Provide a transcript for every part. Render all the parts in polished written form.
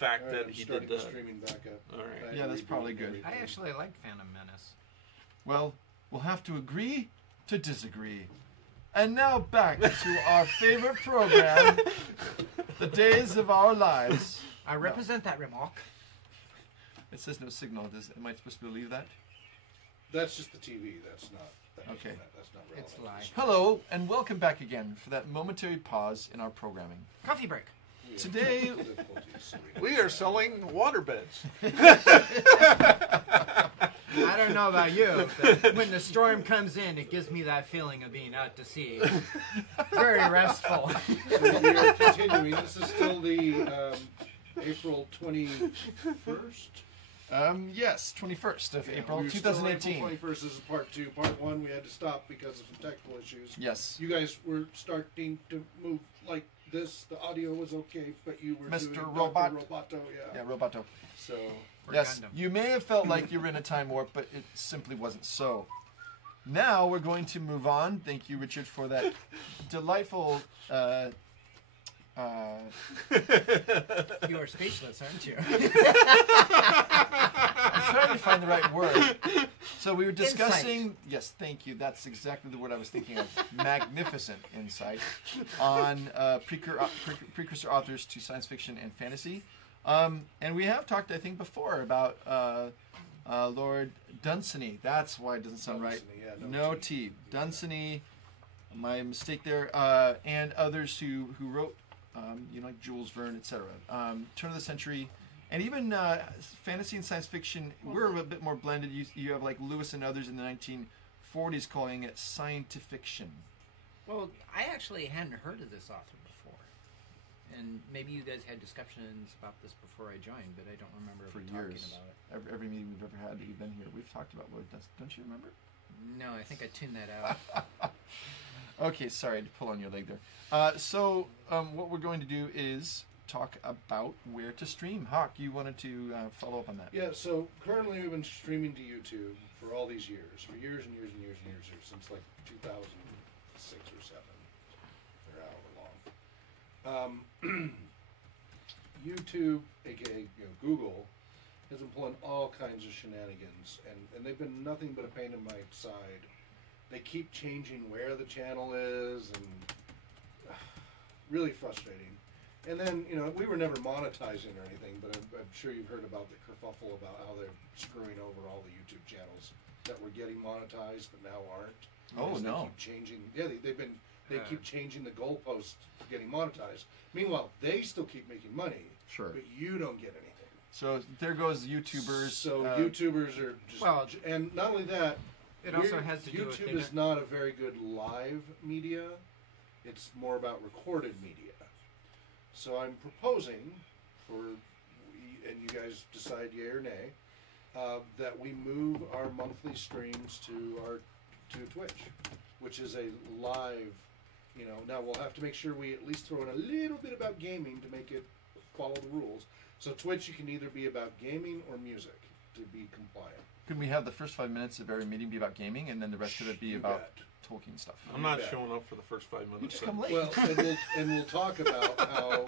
fact that he did that. Streaming back up. All right. Yeah, that's probably good. I actually like Phantom Menace. Well, we'll have to agree to disagree. And now back to our favorite program, The Days of Our Lives. I represent that remark. It says no signal. Am I supposed to believe that? That's just the TV. That's not. Okay. That's not relevant. It's live. Hello, and welcome back again for that momentary pause in our programming. Coffee break. Today, We are selling waterbeds. I don't know about you, but when the storm comes in, it gives me that feeling of being out to sea. Very restful. So we are continuing. This is still the April 21st. yes, 21st of April, We're still 2018. April 21st. This is part 2. Part 1 we had to stop because of some technical issues. Yes. You guys were starting to move like this. The audio was okay, but you were Mr. doing Robot. Dr. Roboto, Yeah, Roboto. So Yes, Gundam. you may have felt like you were in a time warp, but it simply wasn't so. Now we're going to move on. Thank you, Richard, for that delightful... You are speechless, aren't you? I'm trying to find the right word. So we were discussing... Insight. Yes, thank you. That's exactly the word I was thinking of. Magnificent insight on precursor authors to science fiction and fantasy. And we have talked, I think, before about Lord Dunsany. That's why it doesn't sound right. Yeah, No T. Dunsany. My mistake there. And others who wrote, like Jules Verne, etc. Turn of the century. And even fantasy and science fiction, we're a bit more blended. You have like Lewis and others in the 1940s calling it science-fiction. Well, I actually hadn't heard of this author before. And maybe you guys had discussions about this before I joined, but I don't remember For ever years. talking about it. Every meeting we've ever had that you've been here, we've talked about Lord Dunsany. Don't you remember? No, I think I tuned that out. Okay, sorry to pull on your leg there. So what we're going to do is talk about where to stream. Hawk, you wanted to follow up on that. Yeah, so currently we've been streaming to YouTube for all these years, for years and years and years and years, since like 2006 or 7, or however long. YouTube, aka Google, has been pulling all kinds of shenanigans, and they've been nothing but a pain in my side. They keep changing where the channel is, and really frustrating. And then, we were never monetizing or anything, but I'm sure you've heard about the kerfuffle about how they're screwing over all the YouTube channels that were getting monetized but now aren't. Oh, Because no. They keep changing. Yeah, they keep changing the goalposts for getting monetized. Meanwhile, they still keep making money. Sure. But you don't get anything. So there goes YouTubers. So YouTubers are just... Well, and not only that, It also has to do with... YouTube is not a very good live media. It's more about recorded media. So I'm proposing, and you guys decide yay or nay, that we move our monthly streams to Twitch, which is a live. Now we'll have to make sure we at least throw in a little bit about gaming to make it follow the rules. So Twitch, you can either be about gaming or music to be compliant. Could we have the first 5 minutes of every meeting be about gaming, and then the rest of it be You about bet. Tolkien stuff? I'm not bet. showing up for the first 5 minutes. You just so- come late. Well, and we'll talk about how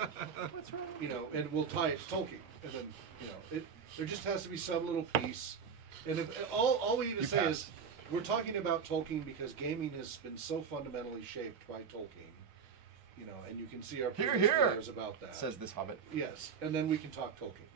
and we'll tie it to Tolkien, and then there just has to be some little piece. And if all we need to You say pass. is we're talking about Tolkien because gaming has been so fundamentally shaped by Tolkien. And you can see our Hear, previous hear. videos about that. Says this hobbit. Yes, and then we can talk Tolkien.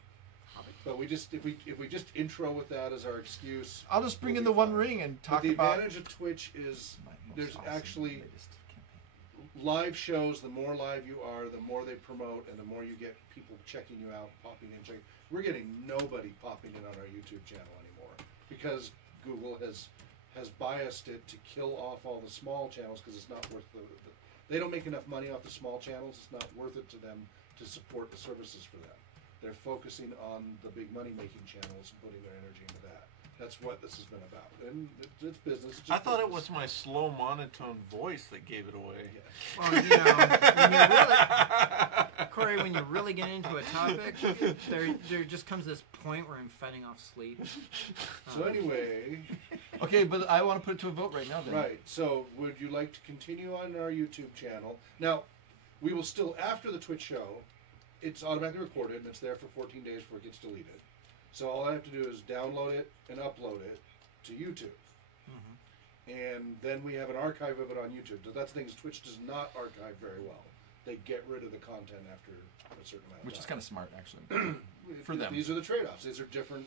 But if we just intro with that as our excuse, I'll just bring we'll in be the One fine. Ring and But talk the about advantage of Twitch is my most there's awesome actually latest campaign. live shows. The more live you are, the more they promote, and the more you get people checking you out, popping in. Checking. We're getting nobody popping in on our YouTube channel anymore because Google has biased it to kill off all the small channels because it's not worth they don't make enough money off the small channels. It's not worth it to them to support the services for them. They're focusing on the big money-making channels and putting their energy into that. That's what this has been about. And it's business. I thought it was my slow monotone voice that gave it away. Yeah. Well, Corey, when you really get into a topic, there just comes this point where I'm fighting off sleep. So anyway, Okay, but I want to put it to a vote right now. Then. right. So would you like to continue on our YouTube channel? Now, we will still, after the Twitch show, it's automatically recorded, and it's there for 14 days before it gets deleted. So all I have to do is download it and upload it to YouTube. And then we have an archive of it on YouTube. So that's the thing is Twitch does not archive very well. They get rid of the content after a certain amount of time. Which is kind of smart, actually, for them. These are the trade-offs. These are different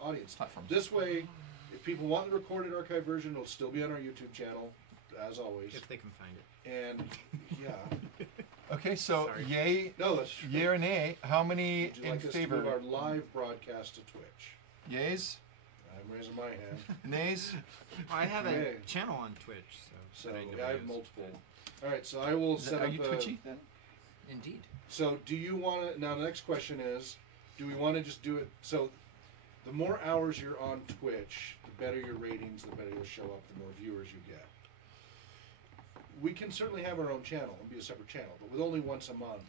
audience Platforms. This way, if people want the recorded archive version, it'll still be on our YouTube channel, as always. If they can find it. And, yeah. Okay, so Sorry. yay, No, that's true. yay or nay? How many Would you in like us to favor? move our live broadcast to Twitch? Yays, I'm raising my hand. nays. I have Okay. a channel on Twitch, So that I never yeah, I have use, multiple. but- All right, so I will set Are up you a... twitchy then? Indeed. So do you want to... Now, the next question is, do we want to just do it... So the more hours you're on Twitch, the better your ratings, the better you'll show up, the more viewers you get. We can certainly have our own channel and be a separate channel, but with only once a month,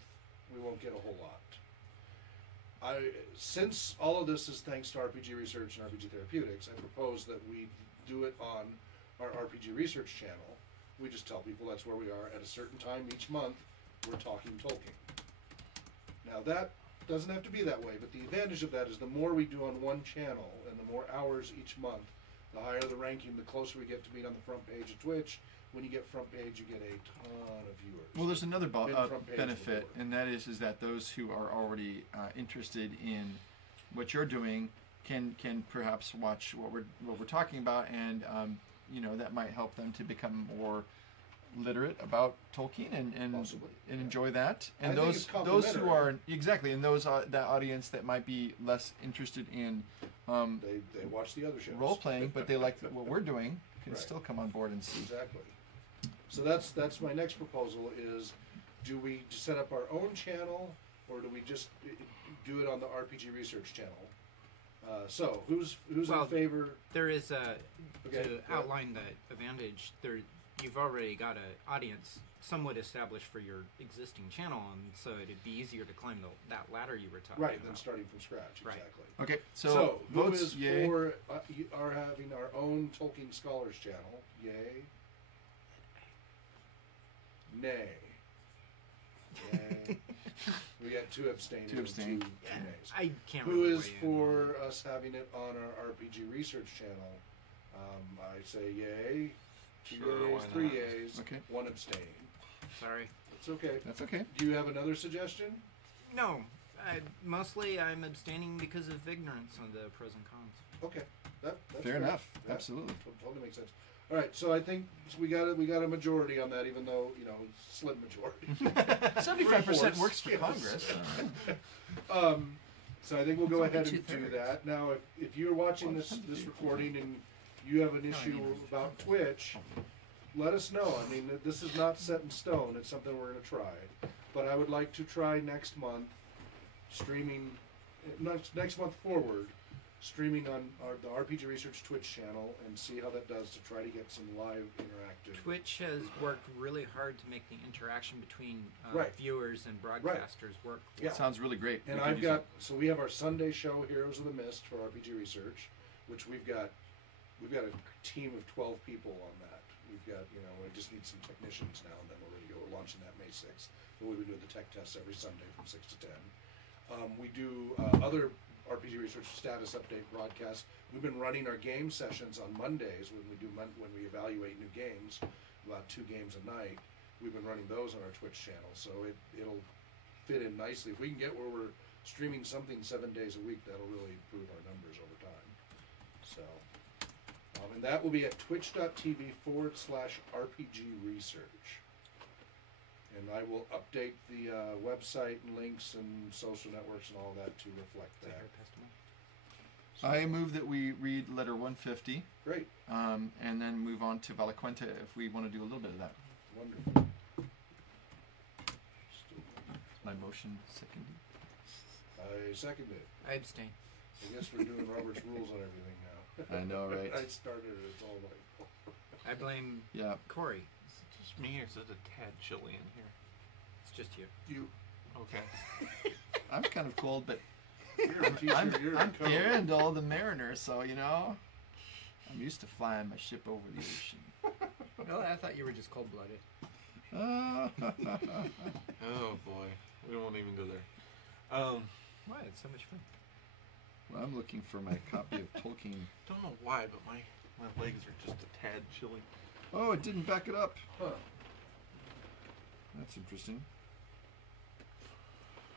we won't get a whole lot. Since all of this is thanks to RPG Research and RPG Therapeutics, I propose that we do it on our RPG Research channel. We just tell people that's where we are at a certain time each month. We're talking Tolkien. Now that doesn't have to be that way, but the advantage of that is the more we do on one channel and the more hours each month, the higher the ranking, the closer we get to being on the front page of Twitch. When you get front page, you get a ton of viewers. Well, there's another Been front page benefit, before. and that is that those who are already interested in what you're doing can perhaps watch what we're talking about, and that might help them to become more literate about Tolkien and Possibly, enjoy that. And I think it's those who complementary. are exactly, and those that audience that might be less interested in They watch the other shows. role playing, but they like what we're doing, can Right. still come on board and see. Exactly. So that's my next proposal is, do we set up our own channel, or do we just do it on the RPG Research channel? So who's Well, in favor? There is Okay, to go ahead. outline the advantage. You've already got an audience somewhat established for your existing channel, and so it'd be easier to climb that ladder you were talking Right, about. then starting from scratch. Right. Exactly. Okay, So so who votes is yay. for our having our own Tolkien Scholars channel? Yay. Nay. Yay. We got two abstaining. Two and abstain. Two nays. I can't. Who really is weigh in. for us having it on our RPG Research channel? I say yay. Two Sure, why yays, three not? yays, Okay. one abstain. Sorry. It's okay. That's okay. Do you have another suggestion? No. Mostly, I'm abstaining because of ignorance on the pros and cons. Okay, that's Fair enough. Yeah, Absolutely. totally makes sense. All right, so I think we got a majority on that, even though slim majority. 75% Three-fourths, works for yes. Congress. So I think we'll go It's ahead only and do two-thirds. that. Now, if you're watching this recording and you have an issue about Twitch, let us know. I mean, this is not set in stone. It's something we're going to try. But I would like to try next month streaming, next month forward, streaming on the RPG Research Twitch channel and see how that does to try to get some live interactive. Twitch has worked really hard to make the interaction between Right. viewers and broadcasters work. Yeah. Sounds really great. And We could I've use got, so we have our Sunday show, Heroes of the Mist, for RPG Research, which we've got a team of 12 people on that. We've got, we just need some technicians now, and then we're ready to go. We're launching that May 6th. But we've been doing the tech tests every Sunday from 6 to 10. We do other RPG Research status update broadcasts. We've been running our game sessions on Mondays when we evaluate new games, about 2 games a night. We've been running those on our Twitch channel, so it'll fit in nicely. If we can get where we're streaming something 7 days a week, that'll really improve our numbers over time. So, and that will be at twitch.tv/RPG Research. And I will update the website and links and social networks and all that to reflect Is that that. your testimony? I move that we read letter 150 Great, and then move on to Valaquenta if we want to do a little bit of that. wonderful. My motion seconded. I second it. I abstain. I guess we're doing Robert's rules on everything now. I know, right? I started it. It's all like. I blame Yeah. Corey. Is it just me, or is it a tad chilly in here? It's just you. You. Okay. I'm kind of cold, but You're a t-shirt. I'm You're in coat. Arundel the Mariner, so I'm used to flying my ship over the ocean. Well, I thought you were just cold-blooded. Oh boy. We won't even go there. Why? It's so much fun. Well, I'm looking for my copy of Tolkien. Don't know why, but my legs are just a tad chilly. Oh, it didn't back it up. Huh. That's interesting.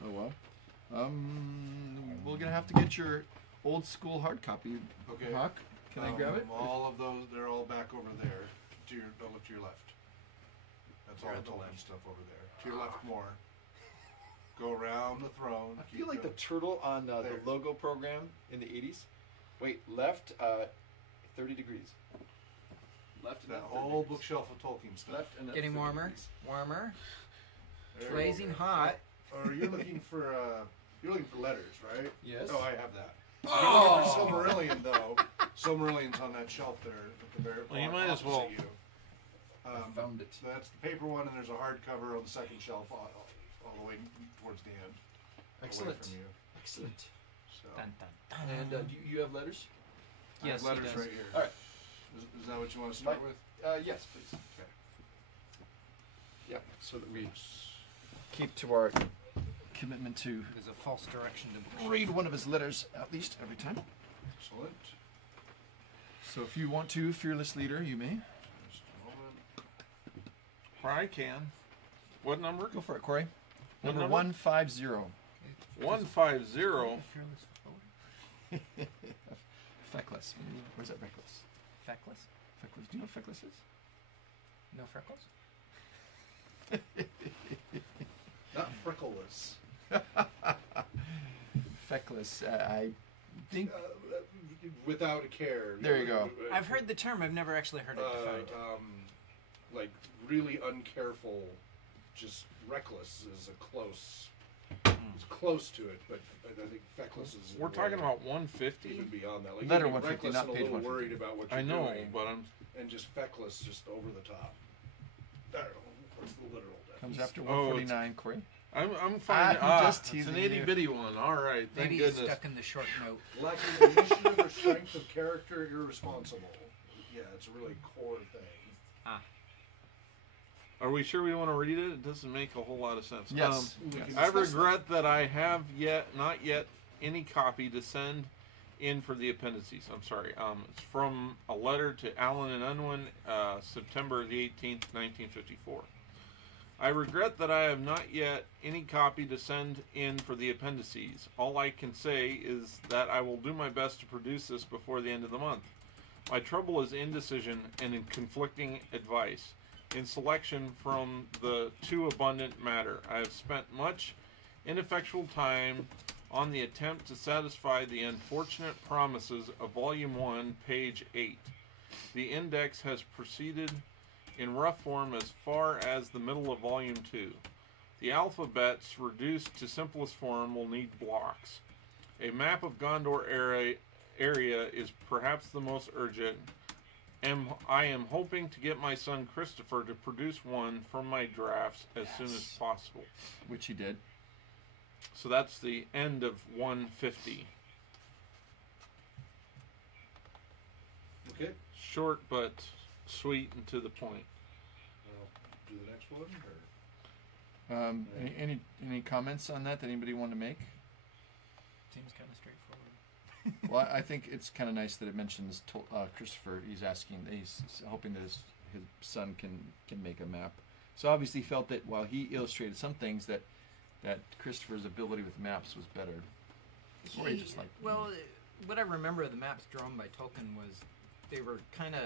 Oh well. We're gonna have to get your old school hard copy. Okay. Hawk, can I grab it? All of those, they're all back over there. Don't look to your left. That's all They're the at the Tolkien left. stuff over there. To your left more. Go around the throne. I keep feel like the going. turtle on the There. logo program in the 80s. Wait, left 30 degrees. Left and That up 30 whole degrees. bookshelf of Tolkien stuff. Left and up Getting 30 warmer, degrees. warmer, There. blazing hot. Or you're looking for letters, right? Yes. Oh, I have that. Oh! You're looking for Silmarillion's though. Silmarillion's on that shelf there at the very Well, you far might as well- opposite you. Found it. That's the paper one, and there's a hardcover on the second shelf all the way towards the end. Excellent. Away from you. Excellent. So, Dun, dun, dun. And do you have letters? I have Yes, he letters does. right here. All right. Is that what you want to start Mike? with? Yes, please. Okay. Yeah, so that we keep to our commitment to There's a false direction to read one of his letters at least every time. Excellent. So if you want to, fearless leader, you may. Just a moment. I can. What number? Go for it, Corey. What Number number? 150. 150. Feckless. Where's that Feckless? Feckless? Feckless. Do you know what Feckless is? No freckles? Not freckleless. Feckless. I think. Without a care. There you go. I've heard the term. I've never actually heard it defined. Like really uncareful, just reckless is a close. Hmm. It's close to it, but I think feckless is. We're talking about 150. even beyond that. Like Letter you'd be 150, reckless not and a page little 150. worried about what you're I know, doing, but I'm. and just feckless, just over the top. I don't know. What's the literal Comes definition? after 149, Corey. I'm fine. I'm just It's teasing an you. itty bitty one. All right. Thank Maybe he's goodness. stuck in the short note. Lacking initiative or strength of character, irresponsible. Yeah, it's a really core thing. Are we sure we want to read it? It doesn't make a whole lot of sense. Yes. We Yes. can I discuss regret that I have not yet any copy to send in for the appendices. I'm sorry. It's from a letter to Alan and Unwin, September the 18th, 1954. I regret that I have not yet any copy to send in for the appendices. All I can say is that I will do my best to produce this before the end of the month. My trouble is indecision and in conflicting advice. In selection from the too abundant matter, I have spent much ineffectual time on the attempt to satisfy the unfortunate promises of Volume 1, page 8. The index has proceeded in rough form as far as the middle of Volume 2. The alphabets, reduced to simplest form, will need blocks. A map of Gondor area is perhaps the most urgent. I am hoping to get my son Christopher to produce one from my drafts as soon as possible. Which he did. So that's the end of 150. Okay. Short but sweet and to the point. Do the next one? Or? Any comments on that anybody want to make? Seems kind of straightforward. Well, I think it's kind of nice that it mentions Christopher. He's hoping that his son can make a map. So obviously he felt that while he illustrated some things that Christopher's ability with maps was better. Or he just like what I remember of the maps drawn by Tolkien was they were kind of,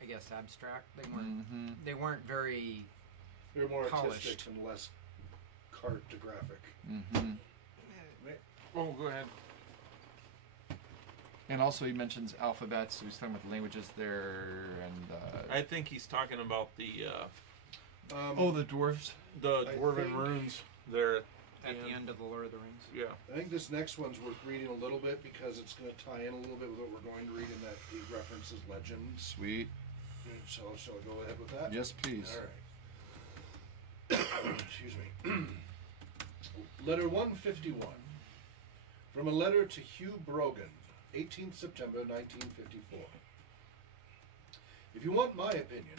I guess, abstract. They weren't very. They were more Polished. artistic and less cartographic. Oh, go ahead. And also he mentions alphabets. So he's talking about the languages there, and I think he's talking about the the dwarves. dwarven think- runes there At the end of the Lord of the Rings. Yeah. I think this next one's worth reading a little bit because it's going to tie in a little bit with what we're going to read in that he references legends. Sweet. So shall I go ahead with that? Yes, please. All right. Excuse me. Letter 151. From a letter to Hugh Brogan, 18th September 1954. If you want my opinion,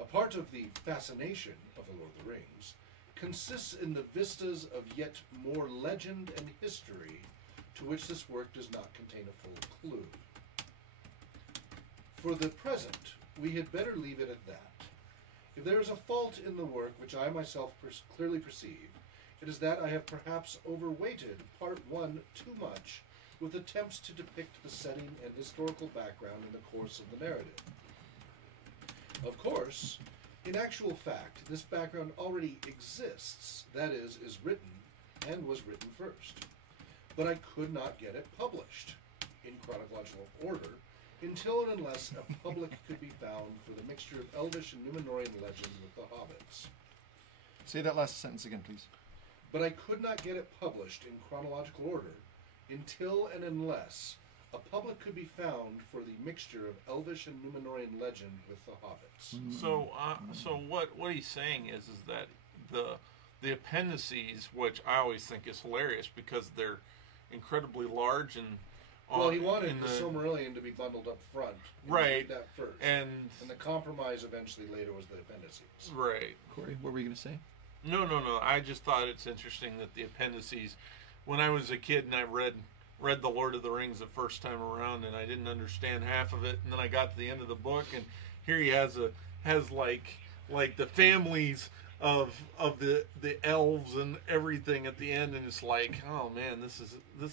a part of the fascination of The Lord of the Rings consists in the vistas of yet more legend and history to which this work does not contain a full clue. For the present, we had better leave it at that. If there is a fault in the work which I myself clearly perceive, it is that I have perhaps overweighted Part 1 too much with attempts to depict the setting and historical background in the course of the narrative. Of course, in actual fact, this background already exists, that is written, and was written first. But I could not get it published in chronological order until and unless a public could be found for the mixture of Elvish and Númenórean legend with the hobbits. Say that last sentence again, please. But I could not get it published in chronological order until and unless a public could be found for the mixture of Elvish and Númenórean legend with the hobbits. So what he's saying is that the appendices, which I always think is hilarious because they're incredibly large and well, he wanted the Silmarillion to be bundled up front. Right. He did that first. And the compromise eventually later was the appendices. Right. Corey, what were you going to say? No. I just thought it's interesting that the appendices, when I was a kid and I read The Lord of the Rings the first time around and I didn't understand half of it, and then I got to the end of the book and here he has like the families of the elves and everything at the end, and it's like, oh man, this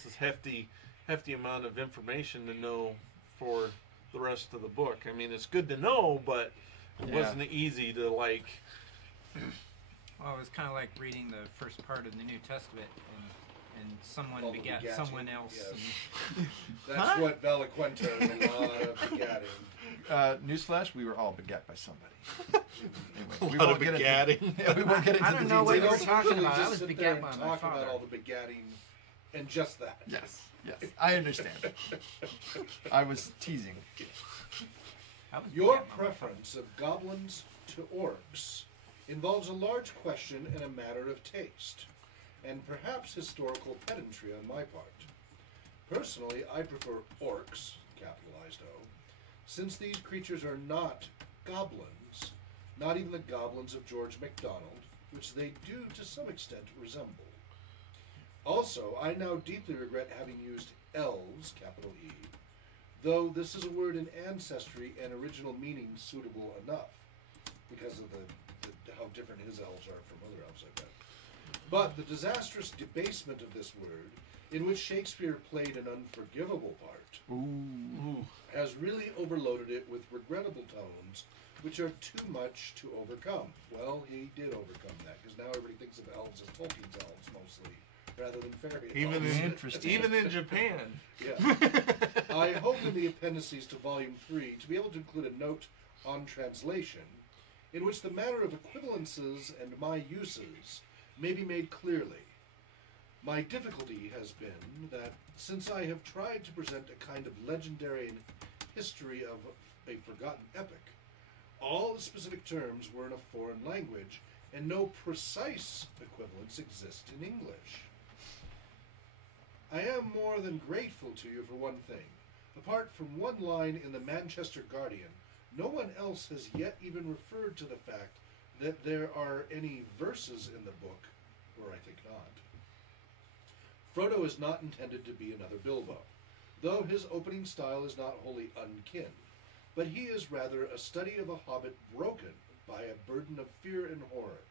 is hefty amount of information to know for the rest of the book. I mean, it's good to know, but it wasn't easy to like. Well, it was kind of like reading the first part of the New Testament, and someone begat someone else. Yes. That's what Valaquenta is, a lot of begatting. Newsflash: we were all begat by somebody. Anyway, we won't get begatting. We won't get into I the don't know what details. you're talking about. I Just was sit begat there by and my talk father. about all the begatting and just that. Yes, I understand. I was teasing. I was Your begat by my father. preference of goblins to orcs involves a large question and a matter of taste, and perhaps historical pedantry on my part. Personally, I prefer orcs, capitalized O, since these creatures are not goblins, not even the goblins of George McDonald, which they do to some extent resemble. Also, I now deeply regret having used elves, capital E, though this is a word in ancestry and original meaning suitable enough, because of how different his elves are from other elves, I bet. But the disastrous debasement of this word, in which Shakespeare played an unforgivable part, has really overloaded it with regrettable tones, which are too much to overcome. Well, he did overcome that, because now everybody thinks of elves as Tolkien's elves, mostly, rather than fairy elves. Even in Japan. Yeah. I hope in the appendices to Volume 3 to be able to include a note on translation, in which the matter of equivalences and my uses may be made clearly. My difficulty has been that, since I have tried to present a kind of legendary history of a forgotten epic, all the specific terms were in a foreign language, and no precise equivalents exist in English. I am more than grateful to you for one thing. Apart from one line in the Manchester Guardian, no one else has yet even referred to the fact that there are any verses in the book, or I think not. Frodo is not intended to be another Bilbo, though his opening style is not wholly unkin, but he is rather a study of a hobbit broken by a burden of fear and horror,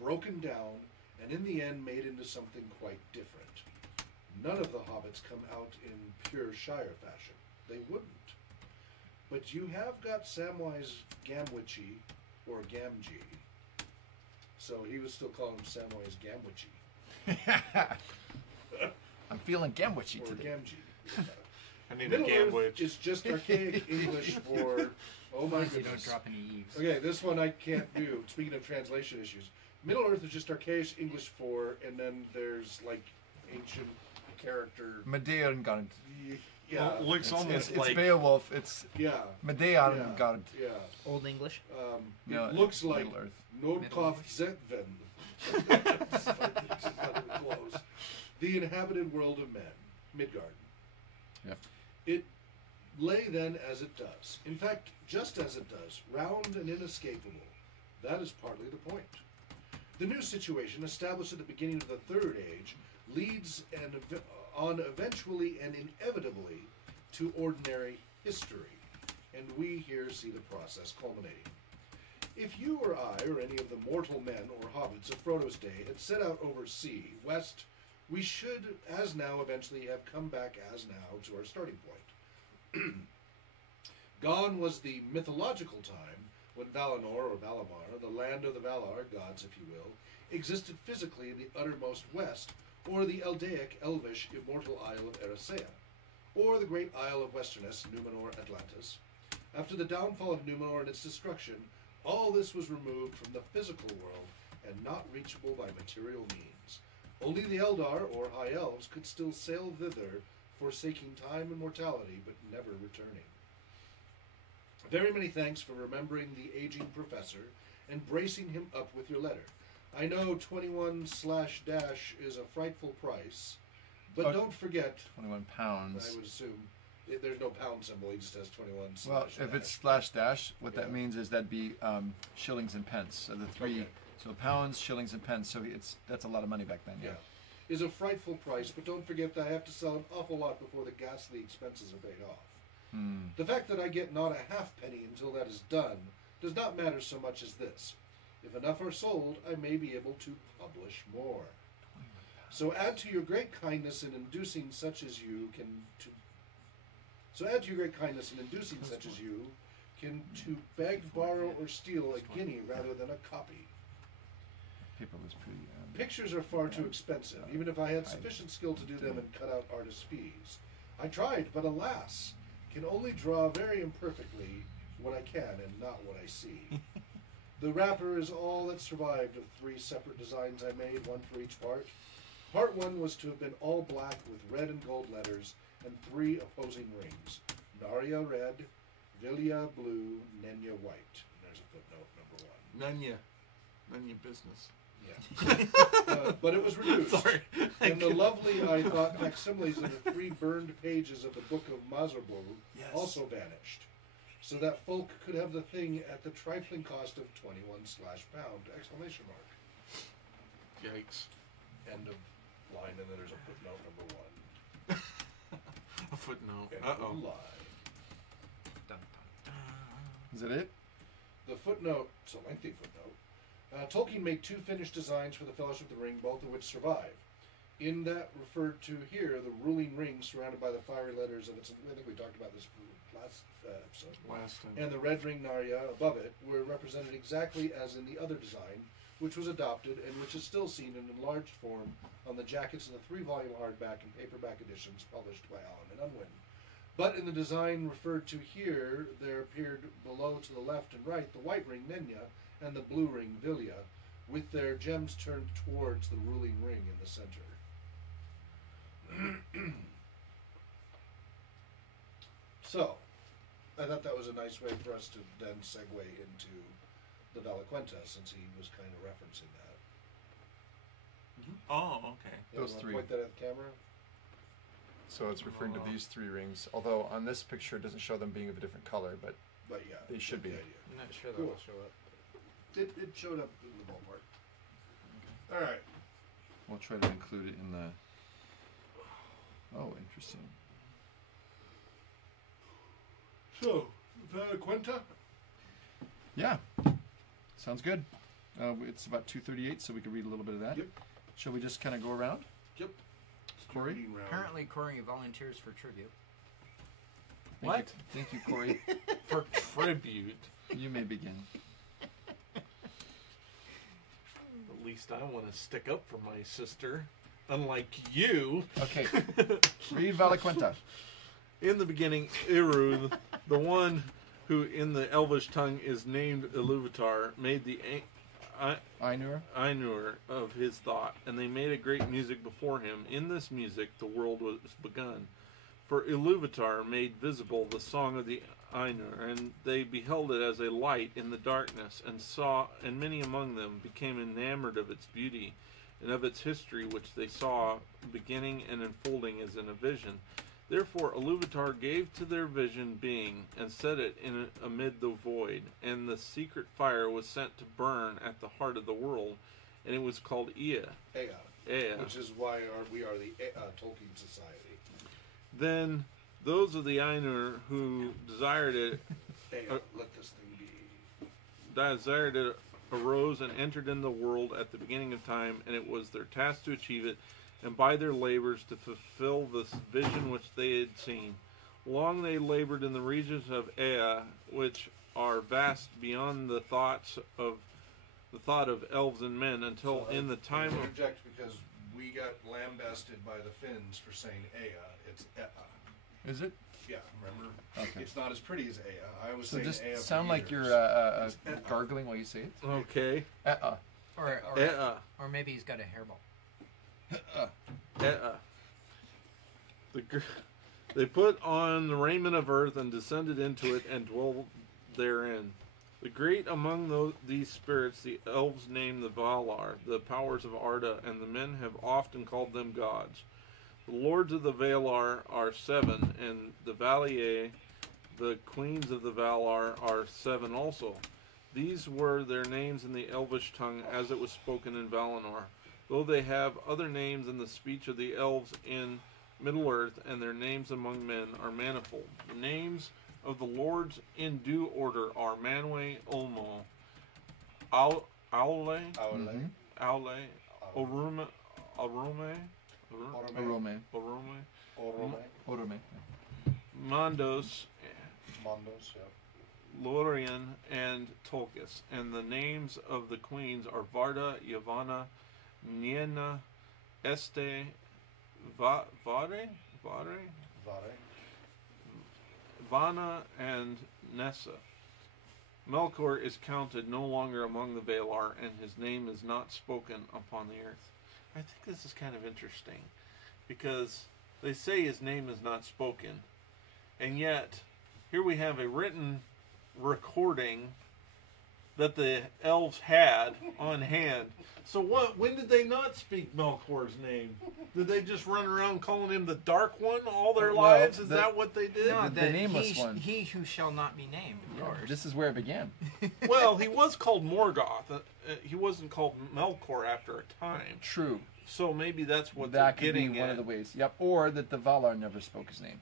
broken down, and in the end made into something quite different. None of the hobbits come out in pure Shire fashion. They wouldn't. But you have got Samwise Gamgee, or Gamgee. So he was still calling him Samwise Gamgee. I'm feeling Gamwitchy Or today. Gamgee. I need a Middle Earth Gamwich. is just archaic English for, oh my You don't goodness. drop any eaves. Okay, this one I can't do. Speaking of translation issues, Middle Earth is just archaic English for, and then there's like ancient character. Medeangard. Yeah, Looks almost It's like Beowulf. It's yeah, Medeangard. yeah. Old English. No, It looks like Middle Earth. Nordkopf Zetven. It's not even close. The inhabited world of men, Midgard. Yeah. It lay then as it does. In fact, just as it does, round and inescapable. That is partly the point. The new situation, established at the beginning of the Third Age, leads on eventually and inevitably to ordinary history, and we here see the process culminating. If you or I, or any of the mortal men or hobbits of Frodo's day, had set out over sea, west, we should, as now, eventually have come back as now to our starting point. Gone was the mythological time when Valinor, or Valamar, the land of the Valar gods, if you will, existed physically in the uttermost west, or the Eldaic, elvish, immortal Isle of Eressëa, or the great Isle of Westerness, Numenor Atlantis. After the downfall of Numenor and its destruction, all this was removed from the physical world and not reachable by material means. Only the Eldar, or High Elves, could still sail thither, forsaking time and mortality, but never returning. Very many thanks for remembering the aging professor and bracing him up with your letter. I know 21/dash is a frightful price, but don't forget... 21 pounds. I would assume. There's no pound symbol, he just has 21 Well, if it's slash dash, what that Yeah. means is that'd be shillings and pence. So the three, Okay. so pounds, shillings, and pence. So that's a lot of money back then. Yeah. Is a frightful price, but don't forget that I have to sell an awful lot before the ghastly expenses are paid off. The fact that I get not a halfpenny until that is done does not matter so much as this. If enough are sold, I may be able to publish more. So add to your great kindness in inducing such as you can to beg, borrow, or steal a guinea rather than a copy. Paper was pretty. Pictures are far too expensive, even if I had sufficient skill to do them and cut out artist fees. I tried, but alas, can only draw very imperfectly what I can and not what I see. The wrapper is all that survived of 3 separate designs I made, one for each part. Part 1 was to have been all black with red and gold letters and 3 opposing rings. Narya red, Vilya blue, Nenya white. There's a footnote, number 1. None your business. Yeah. But it was reduced. Sorry. And the lovely, I thought, facsimiles of the 3 burned pages of the Book of Mazarbul also vanished, so that folk could have the thing at the trifling cost of 21/pound! Exclamation mark. Yikes. End of line, and then there's a footnote, number 1. A footnote. End Uh-oh. of line. Dun, dun, dun. Is that it? The footnote, it's a lengthy footnote. Tolkien made 2 finished designs for the Fellowship of the Ring, both of which survive. In that referred to here, the ruling ring surrounded by the fiery letters of its, I think we talked about this last episode, Last time. and the red ring Narya above it were represented exactly as in the other design, which was adopted and which is still seen in enlarged form on the jackets of the 3-volume hardback and paperback editions published by Allen and Unwin. But in the design referred to here, there appeared below to the left and right the white ring Nenya and the blue ring Vilya, with their gems turned towards the ruling ring in the center. So, I thought that was a nice way for us to then segue into the Valaquenta, since he was kind of referencing that. Oh, okay. Yeah, Those you wanna 3. point that at the camera? So it's referring to these 3 rings. Although on this picture it doesn't show them being of a different color, but But yeah, They should the be. idea. I'm not sure that Cool. will show up. It showed up in the ballpark. All right. we'll try to include it in the. Oh, interesting. So, Valaquenta? Yeah, sounds good. It's about 2:38, so we can read a little bit of that. Yep. Shall we just kind of go around? Yep. Corey? Reading round. Apparently, Corey volunteers for tribute. Thank What? You. Thank you, Corey. For tribute. You may begin. At least I want to stick up for my sister. Unlike you. Okay. Read Valaquenta. In the beginning, Eru, the one who in the Elvish tongue is named Iluvatar, made the Ainur. of his thought, and they made a great music before him. In this music, the world was begun. For Iluvatar made visible the song of the Ainur, and they beheld it as a light in the darkness, and many among them became enamored of its beauty, and of its history, which they saw beginning and unfolding as in a vision. Therefore Iluvatar gave to their vision being, and set it amid the void, and the secret fire was sent to burn at the heart of the world, and it was called Ea. Ea. Which is why we are the Tolkien Society. Then those of the Ainur who desired it, let this thing be. Desired it arose and entered in the world at the beginning of time, and it was their task to achieve it, and by their labors to fulfill the vision which they had seen. Long they labored in the regions of Ea, which are vast beyond the thought of elves and men, until So in the time of... interject because we got lambasted by the Finns for saying Ea. It's Ea. Is it? Yeah, remember? Okay. It's not as pretty as Ea. I was So saying just Ea for sound like years. you're It's Ea. gargling while you say it. Okay. Or maybe he's got a hairball. They put on the raiment of earth and descended into it and dwelt therein. The great among these spirits the elves named the Valar, the powers of Arda, and the men have often called them gods. The lords of the Valar are 7, and the Valier, the queens of the Valar, are 7 also. These were their names in the Elvish tongue as it was spoken in Valinor, though they have other names in the speech of the elves in Middle-earth, and their names among men are manifold. The names of the lords in due order are Manwë, Ulmo, Aule, Orome, Mondos, Lorien, and Tolkis. And the names of the queens are Varda, Yavanna, Nienna, Este, Vare, Vanna, and Nessa. Melkor is counted no longer among the Valar, and his name is not spoken upon the earth. I think this is kind of interesting, because they say his name is not spoken, and yet here we have a written recording that the elves had on hand. So when did they not speak Melkor's name? Did they just run around calling him the Dark One all their lives? Is that what they did? No, the nameless one. He who shall not be named, of course. This is where it began. Well, he was called Morgoth. He wasn't called Melkor after a time. True. So maybe that's what That they're could be getting one at. of the ways. Yep. Or that the Valar never spoke his name,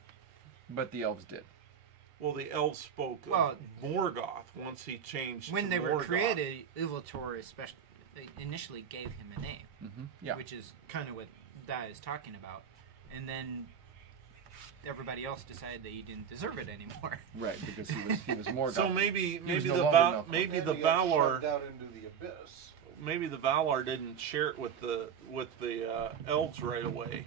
but the elves did. Well, the elves spoke of Morgoth once he changed When to they were Morgoth. created, Iluvatar especially initially gave him a name, Yeah. which is kind of what that is talking about. And then everybody else decided that he didn't deserve it anymore. Right, because he was Morgoth. So maybe was the no longer Melkor. maybe And the he got Valar shoved down into the abyss. maybe the Valar didn't share it with the elves right away.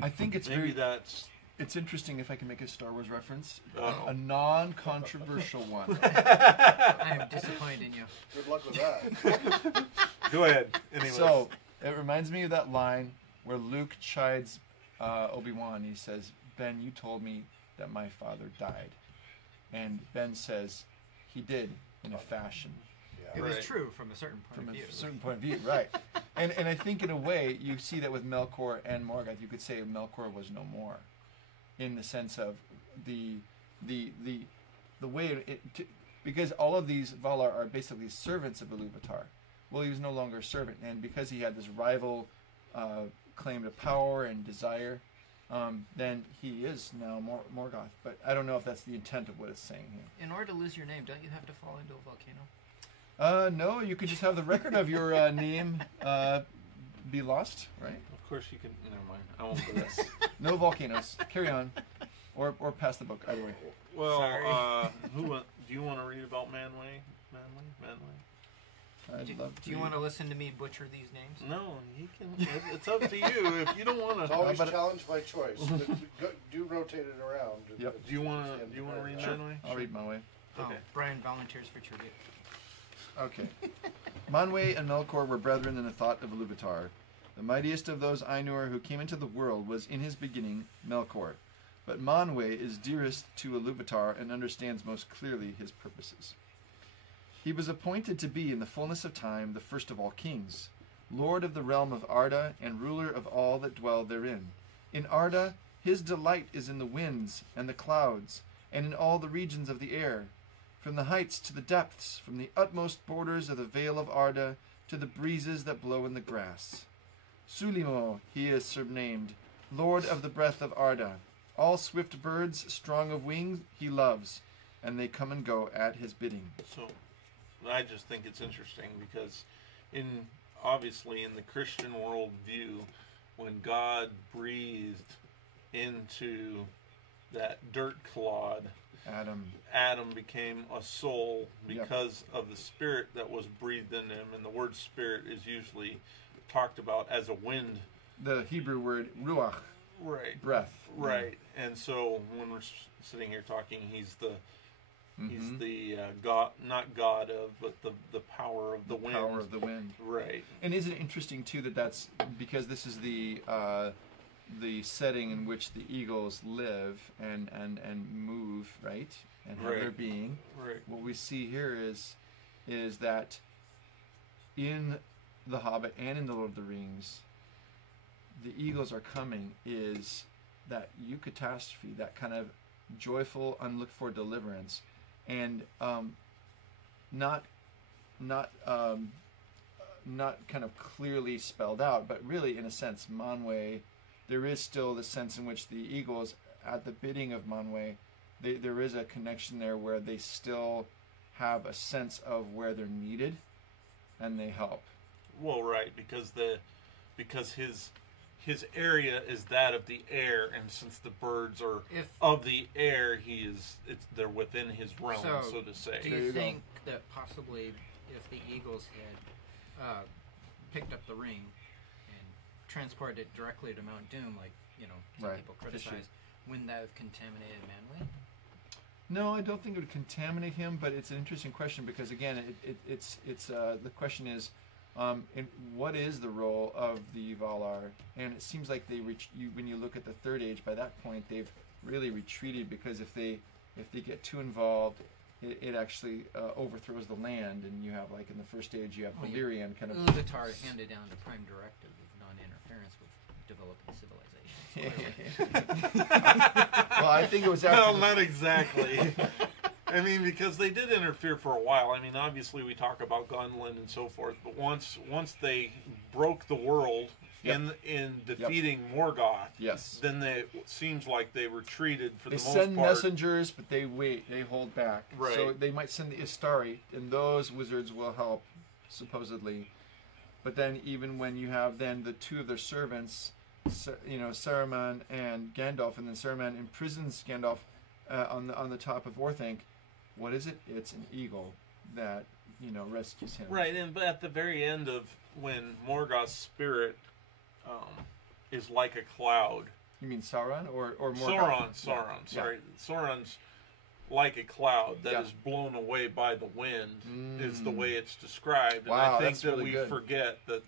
I think it's maybe very. that's It's interesting if I can make a Star Wars reference, Uh-oh. a non-controversial one. I am disappointed in you. Good luck with that. go ahead. Anyways. So it reminds me of that line where Luke chides Obi-Wan. He says, "Ben, you told me that my father died," and Ben says, "He did in a fashion." It was Right. true from a certain point From of a view. certain point of view, right? And I think in a way you see that with Melkor and Morgoth. You could say Melkor was no more, in the sense of the way because all of these Valar are basically servants of Iluvatar. Well, he was no longer a servant, and because he had this rival claim to power and desire, then he is now Morgoth. But I don't know if that's the intent of what it's saying here. In order to lose your name, don't you have to fall into a volcano? No, you could just have the record of your name be lost, right? Of course you can. Never mind. I won't do this. No volcanoes. Carry on, or pass the book. Either way. Well, Sorry. do you want to read about Manwë? I'd love to. Do you want to listen to me butcher these names? No, he can. It's up to you. If you don't want It's to, always but- challenge by choice. Do rotate it around. Yep. do you want to read Sure. Manwë? I'll read my way. Oh, Okay. Brian volunteers for trivia. Okay. Manwë and Melkor were brethren in the thought of Iluvatar. The mightiest of those Ainur who came into the world was in his beginning Melkor. But Manwë is dearest to Iluvatar and understands most clearly his purposes. He was appointed to be in the fullness of time the first of all kings, lord of the realm of Arda and ruler of all that dwell therein. In Arda his delight is in the winds and the clouds, and in all the regions of the air. From the heights to the depths, from the utmost borders of the vale of Arda to the breezes that blow in the grass. Sulimo, he is surnamed, Lord of the breath of Arda. All swift birds, strong of wings, he loves, and they come and go at his bidding. So, I just think it's interesting because, obviously in the Christian worldview, when God breathed into that dirt clod, Adam became a soul because of the spirit that was breathed in him, and the word spirit is usually talked about as a wind. The Hebrew word ruach, right? Breath, right? And so when we're sitting here talking, he's the God, not God of, but the power of the wind. Power of the wind, right? And isn't it interesting too that's because this is the setting in which the eagles live and move, right, and have their being. Right. What we see here is that in The Hobbit and in The Lord of the Rings, the eagles are coming is that eucatastrophe, that kind of joyful, unlooked for deliverance, and not kind of clearly spelled out, but really in a sense, Manwë. There is still the sense in which the eagles, at the bidding of Manwë, there is a connection there where they still have a sense of where they're needed, and they help. Well, right, because his area is that of the air, and since the birds are of the air, they're within his realm, so to say. Do you think that possibly if the eagles had picked up the ring and transported it directly to Mount Doom, like some people criticize, wouldn't that have contaminated Manwë? No, I don't think it would contaminate him, but it's an interesting question because again, it's the question is, what is the role of the Valar? And it seems like when you look at the Third Age, by that point they've really retreated because if they get too involved, it actually overthrows the land, and you have like in the First Age you have Valyrian kind of. Ilúvatar handed down the prime directive of non-interference with developing civilization. Well, I think it was after. Well, not exactly. I mean, because they did interfere for a while. I mean, obviously we talk about Gunlin and so forth, but once they broke the world in defeating Morgoth, then it seems like they retreated for the most part. They send messengers, but they wait. They hold back. Right. So they might send the Istari, and those wizards will help, supposedly. But then even when you have then the two of their servants, Saruman and Gandalf, and then Saruman imprisons Gandalf on the top of Orthanc. What is it? It's an eagle that rescues him. Right, but at the very end of when Morgoth's spirit is like a cloud. You mean Sauron or Morgoth? Sauron. Sorry, Sauron's like a cloud that is blown away by the wind. Is the way it's described. Wow, and I think that's really we good. forget that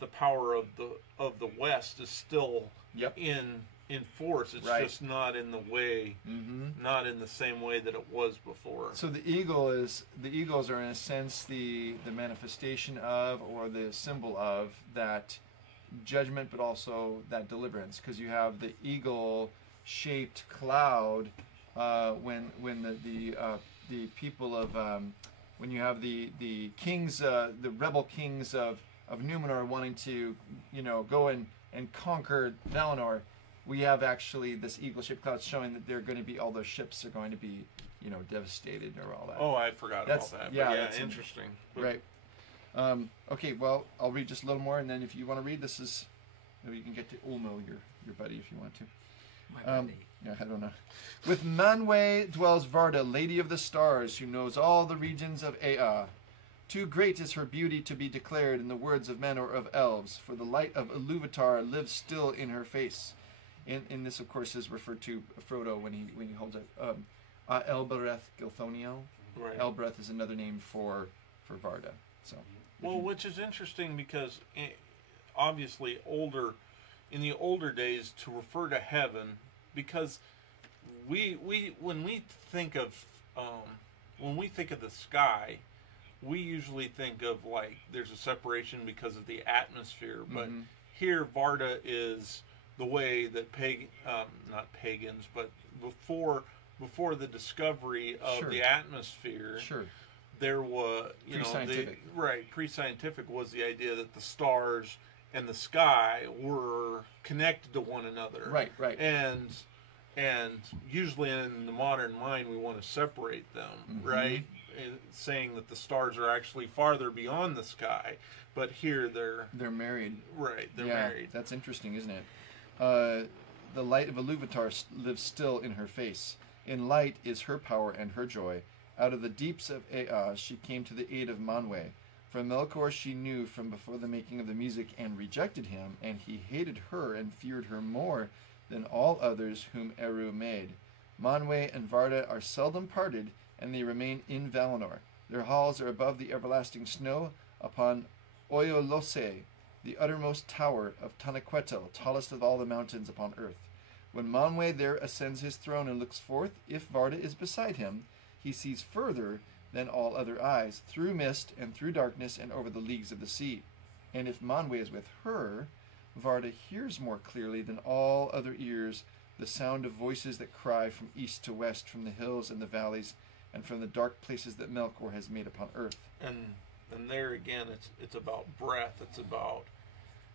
the power of the West is still in force. It's just not in the way, not in the same way that it was before. So the eagles are in a sense the manifestation of, or the symbol of, that judgment, but also that deliverance, because you have the eagle-shaped cloud when the people of when you have the kings, the rebel kings of Numenor wanting to go and conquer Valinor. We have actually this eagle-shaped cloud showing that they're going to be, all those ships are going to be, devastated or all that. Oh, I forgot about that. Yeah, that's interesting. Right. Okay, well, I'll read just a little more, and then if you want to read, this is, maybe you can get to Ulmo, your buddy, if you want to. My buddy. Yeah, I don't know. With Manwë dwells Varda, Lady of the Stars, who knows all the regions of Ea. Too great is her beauty to be declared in the words of men or of elves, for the light of Ilúvatar lives still in her face. In this, of course, is referred to Frodo when he holds up Elbereth Gilthoniel. Right. Elbereth is another name for Varda. So. Well, which is interesting because obviously in the older days, to refer to heaven, because when we think of the sky, we usually think of like there's a separation because of the atmosphere, but here Varda is the way that not pagans, but before the discovery of the atmosphere, there was, Pre-scientific. Pre-scientific was the idea that the stars and the sky were connected to one another. Right. And usually in the modern mind, we want to separate them, right? Saying that the stars are actually farther beyond the sky, but here they're married. Right, they're married. That's interesting, isn't it? The light of Iluvatar lives still in her face. In light is her power and her joy. Out of the deeps of Ea, she came to the aid of Manwe. From Melkor she knew from before the making of the music and rejected him, and he hated her and feared her more than all others whom Eru made. Manwe and Varda are seldom parted, and they remain in Valinor. Their halls are above the everlasting snow upon Oyolose, the uttermost tower of Tanaquetel, tallest of all the mountains upon earth. When Manwe there ascends his throne and looks forth, if Varda is beside him, he sees further than all other eyes, through mist and through darkness and over the leagues of the sea. And if Manwe is with her, Varda hears more clearly than all other ears the sound of voices that cry from east to west, from the hills and the valleys, and from the dark places that Melkor has made upon earth. And there again, it's about breath. It's about,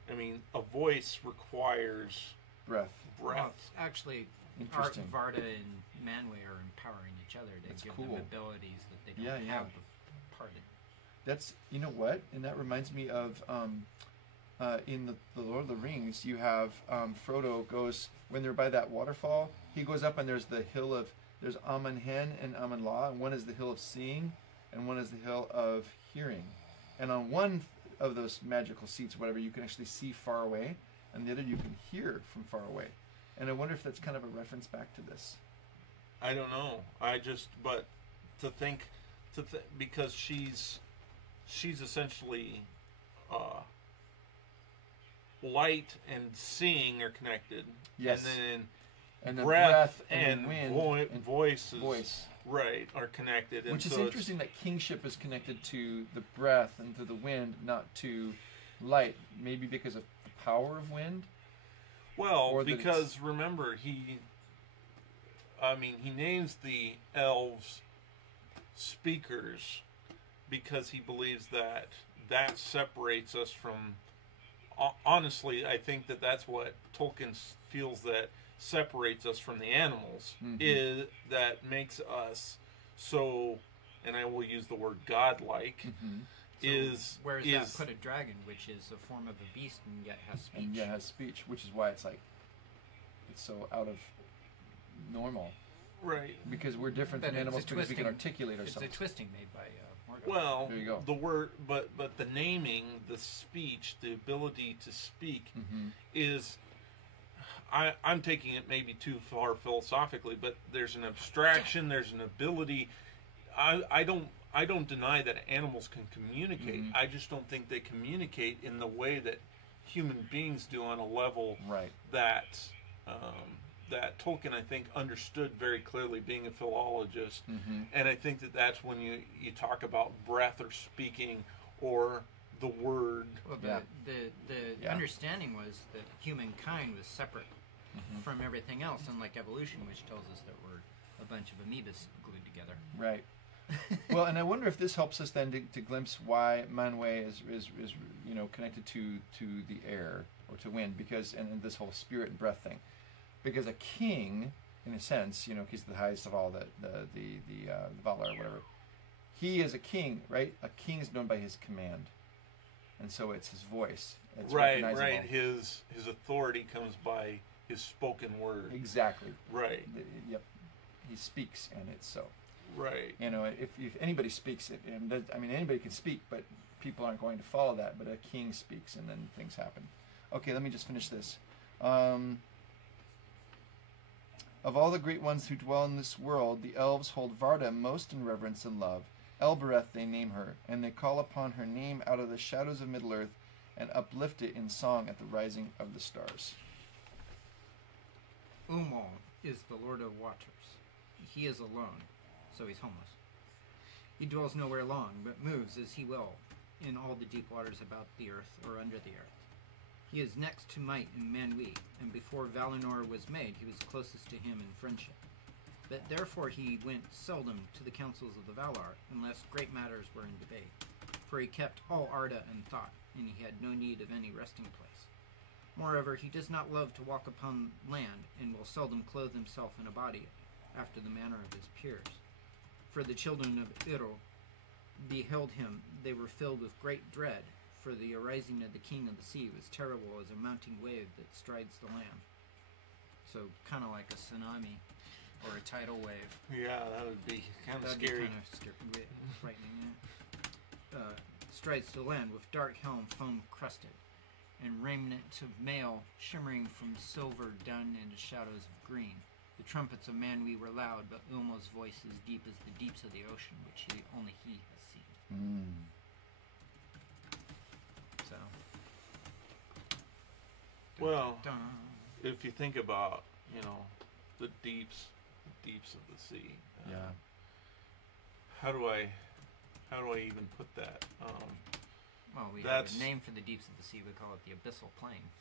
a voice requires breath. Well, actually, Interesting. Varda and Manwe are empowering each other to give them abilities that they don't have parted. That's, you know what? And that reminds me of in the Lord of the Rings, you have Frodo goes, when they're by that waterfall, he goes up and there's Amon Hen and Amon La, and one is the hill of seeing, and one is the hill of hearing. And on one of those magical seats, whatever, you can actually see far away, and the other you can hear from far away. And I wonder if that's kind of a reference back to this. I don't know. But to think, because she's essentially light and seeing are connected. Yes. And then breath breath and and wind and voice are connected. And which is interesting that kingship is connected to the breath and to the wind, not to light. Maybe because of the power of wind. Well, because remember, he names the elves speakers because he believes that separates us from. Honestly, I think that's what Tolkien feels that separates us from the animals, is that makes us so, and I will use the word godlike. So where is that put a dragon, which is a form of a beast and yet has speech? And yet has speech, which is why it's so out of normal. Right. Because we're different from animals because we can articulate ourselves. It's a twisting made by Morgoth. Well, there you go. The word, but the naming, the speech, the ability to speak is. I'm taking it maybe too far philosophically, but there's an abstraction, there's an ability. I don't deny that animals can communicate. I just don't think they communicate in the way that human beings do on a level that that Tolkien, I think, understood very clearly, being a philologist. And I think that's when you talk about breath or speaking or the word. Well, the understanding was that humankind was separate from everything else, unlike evolution, which tells us that we're a bunch of amoebas glued together. Right. Well, and I wonder if this helps us then to glimpse why Manwe is connected to the air or to wind, because and this whole spirit and breath thing, because a king, in a sense, he's the highest of all the Valar or whatever. He is a king, right? A king is known by his command, and so it's his voice. It's recognizable. Right. His authority comes by his spoken word. Exactly. Right. Yep. He speaks, and it's so. Right. If anybody speaks, anybody can speak, but people aren't going to follow that. But a king speaks, and then things happen. Okay, let me just finish this. Of all the great ones who dwell in this world, the elves hold Varda most in reverence and love. Elbereth they name her, and they call upon her name out of the shadows of Middle-earth, and uplift it in song at the rising of the stars. Umal is the Lord of Waters. He is alone, so he's homeless. He dwells nowhere long, but moves as he will, in all the deep waters about the earth or under the earth. He is next to might in Manwe, and before Valinor was made, he was closest to him in friendship. But therefore he went seldom to the councils of the Valar, unless great matters were in debate. For he kept all Arda in thought, and he had no need of any resting place. Moreover, he does not love to walk upon land, and will seldom clothe himself in a body, after the manner of his peers. For the children of Iro beheld him, they were filled with great dread, for the arising of the king of the sea was terrible as a mounting wave that strides the land. So, kind of like a tsunami, or a tidal wave. Yeah, that would be kind of That'd scary. be kind of scary, frightening. Yeah. Strides to the land with dark helm foam crusted, and raiment of mail shimmering from silver done into shadows of green. The trumpets of Manwë were loud, but Ulmo's voice is deep as the deeps of the ocean, which only he has seen. So. Well, Dun. if you think about, the deeps of the sea. Yeah. How do I even put that? Well, we have That's- a name for the deeps of the sea. We call it the abyssal plain.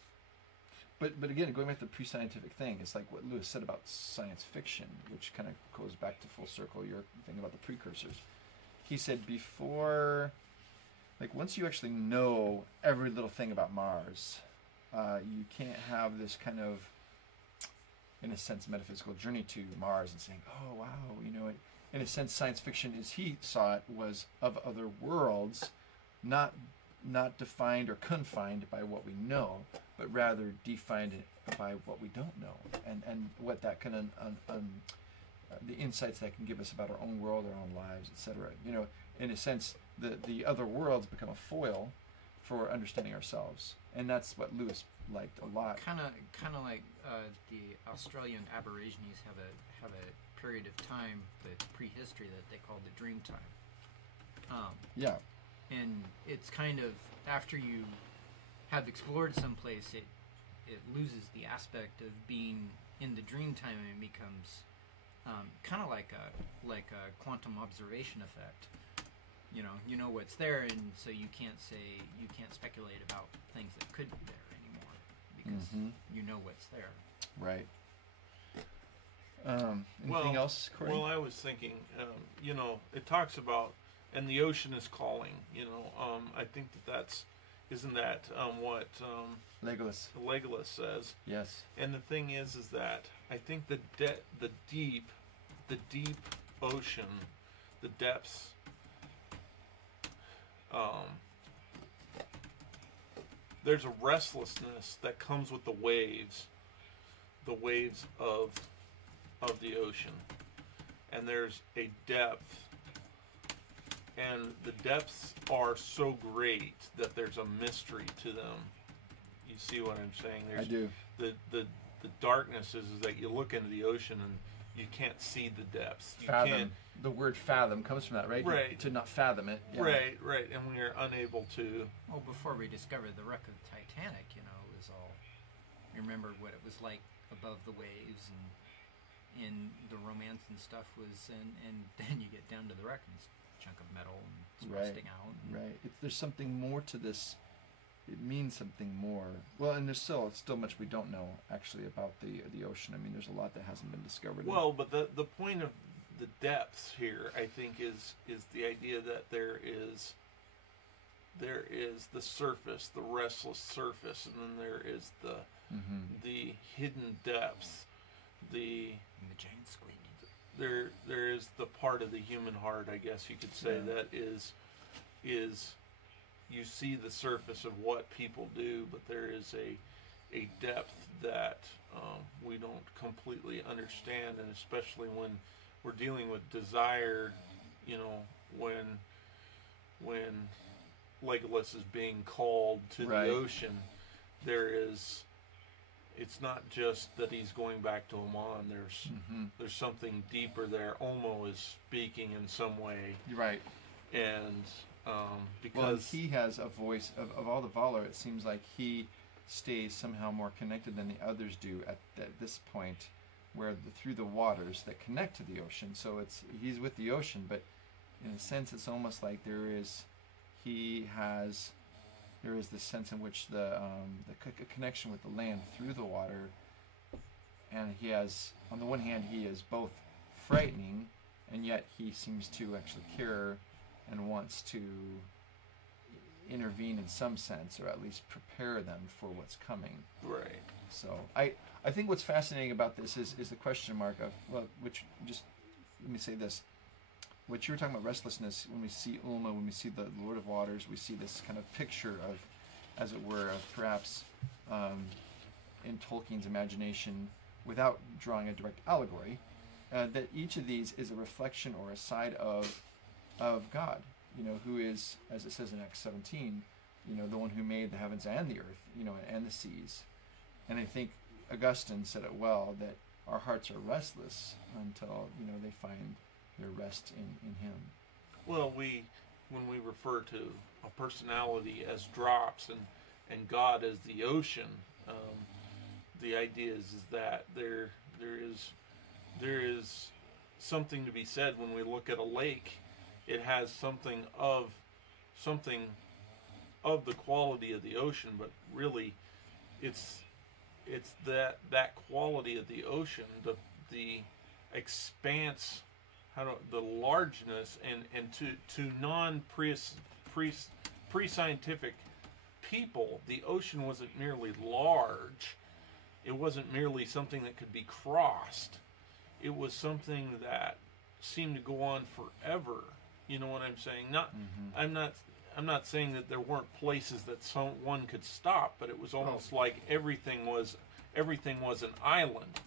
But again, going back to the pre-scientific thing, it's like what Lewis said about science fiction, which kind of goes back to full circle your thing about the precursors. He said before, like once you actually know every little thing about Mars, you can't have this kind of, in a sense, metaphysical journey to Mars and saying, oh, wow, in a sense, science fiction, as he saw it, was of other worlds, not defined or confined by what we know, but rather defined by what we don't know, and what that can the insights that can give us about our own world, our own lives, etc. In a sense, the other worlds become a foil for understanding ourselves, and that's what Lewis liked a lot. Kind of like the Australian Aborigines have a period of time that's prehistory that they call the dream time. Yeah. And it's kind of, after you have explored someplace, it loses the aspect of being in the dream time, and becomes kind of like a quantum observation effect. You know what's there, and so you can't speculate about things that could be there anymore, because you know what's there. Right. Anything else, Corey? Well, I was thinking, it talks about, and the ocean is calling. I think isn't that what Legolas says? Yes. And the thing is that I think the deep ocean, the depths. There's a restlessness that comes with the waves of the ocean, and there's a depth, and the depths are so great that there's a mystery to them. You see what I'm saying? I do. The darkness is that you look into the ocean and you can't see the depths. You Fathom. can't. The word fathom comes from that, right? Right. To not fathom it. Yeah. Right, and we are unable to. Well, before we discovered the wreck of the Titanic, it was all. You remember what it was like above the waves, and in the romance and stuff was, and then you get down to the wreck and it's a chunk of metal and it's rusting out. Right. There's something more to this. It means something more. Well, and there's still much we don't know actually about the ocean. I mean, there's a lot that hasn't been discovered. Well, but the point of the depths here, I think, is the idea that there is the surface, the restless surface, and then there is the hidden depths, And the giant squid. there is the part of the human heart, I guess you could say, that is you see the surface of what people do, but there is a depth that we don't completely understand, and especially when we're dealing with desire, when Legolas is being called to the ocean, it's not just that he's going back to Oman. There's something deeper there. Olmo is speaking in some way. Right. And because he has a voice of all the Valar, it seems like he stays somehow more connected than the others do at this point, where through the waters that connect to the ocean. So he's with the ocean, but in a sense, it's almost like there is this sense in which the connection with the land through the water, and he has, on the one hand, he is both frightening, and yet he seems to actually care and wants to intervene in some sense, or at least prepare them for what's coming. Right. So I think what's fascinating about this is the question mark of, well, which just, let me say this. What you were talking about, restlessness, when we see Ulma, when we see the Lord of Waters, we see this kind of picture of, as it were, of perhaps in Tolkien's imagination, without drawing a direct allegory, that each of these is a reflection or a side of God, who is, as it says in Acts 17, the one who made the heavens and the earth, and the seas. And I think Augustine said it well, that our hearts are restless until, they find their rest in him. Well, when we refer to a personality as drops and God as the ocean, the idea is that there is something to be said when we look at a lake. It has something of the quality of the ocean, but really it's that quality of the ocean, the expanse, the largeness, and to pre-scientific people, the ocean wasn't merely large. It wasn't merely something that could be crossed. It was something that seemed to go on forever. You know what I'm saying? I'm not saying that there weren't places that one could stop, but it was almost like everything was an island,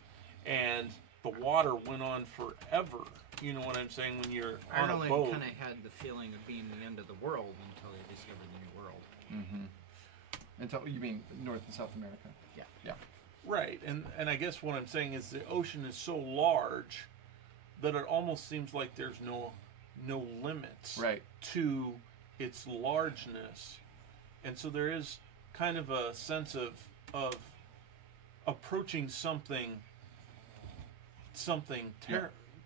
and the water went on forever. You know what I'm saying? When you're on a boat. Ireland kind of had the feeling of being the end of the world until they discovered the New World. Mm-hmm. Until, you mean North and South America? Yeah. Yeah. Right, and I guess what I'm saying is the ocean is so large that it almost seems like there's no limits to its largeness, and so there is kind of a sense of approaching something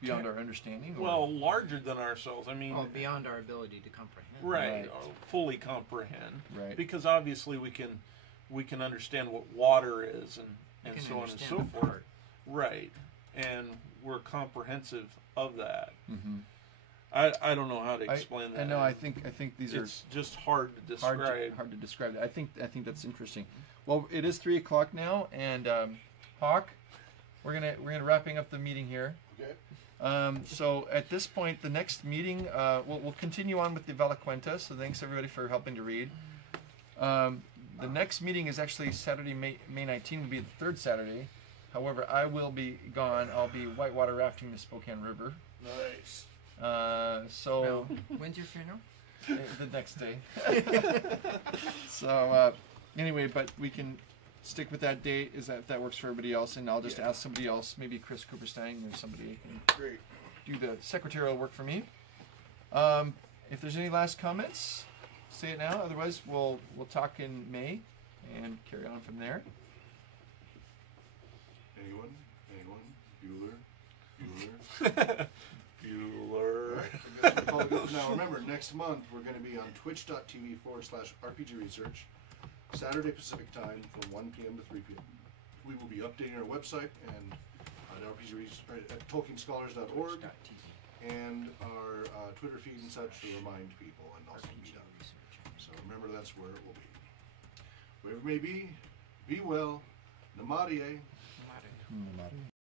beyond our understanding. Well, larger than ourselves. I mean, beyond our ability to comprehend. Right, or fully comprehend. Right. Because obviously we can understand what water is and so on and so forth. Right, and we're comprehensive of that. Mm-hmm. I don't know how to explain that. I know. I think these are. It's just hard to describe. Hard to describe. I think that's interesting. Well, it is 3:00 now, and Hawk, we're gonna wrapping up the meeting here. Okay. So at this point, the next meeting, we'll continue on with the Vela Cuenta. So thanks everybody for helping to read. The next meeting is actually Saturday, May 19th, will be the third Saturday. However, I will be gone. I'll be whitewater rafting the Spokane River. Nice. So when's your funeral? The next day. So anyway, but we can stick with that date. Is that works for everybody else? And I'll just ask somebody else, maybe Chris Cooperstein or somebody can Great. do the secretarial work for me. If there's any last comments, say it now. Otherwise, we'll talk in May and carry on from there. Anyone? Bueller. Now remember, next month we're going to be on twitch.tv/RPG Research, Saturday Pacific time from 1 p.m. to 3 p.m. We will be updating our website and at TolkienScholars.org and our Twitter feed and such to remind people and also meet up. So remember, that's where it will be. Wherever it may be well. Namaste. Namaste.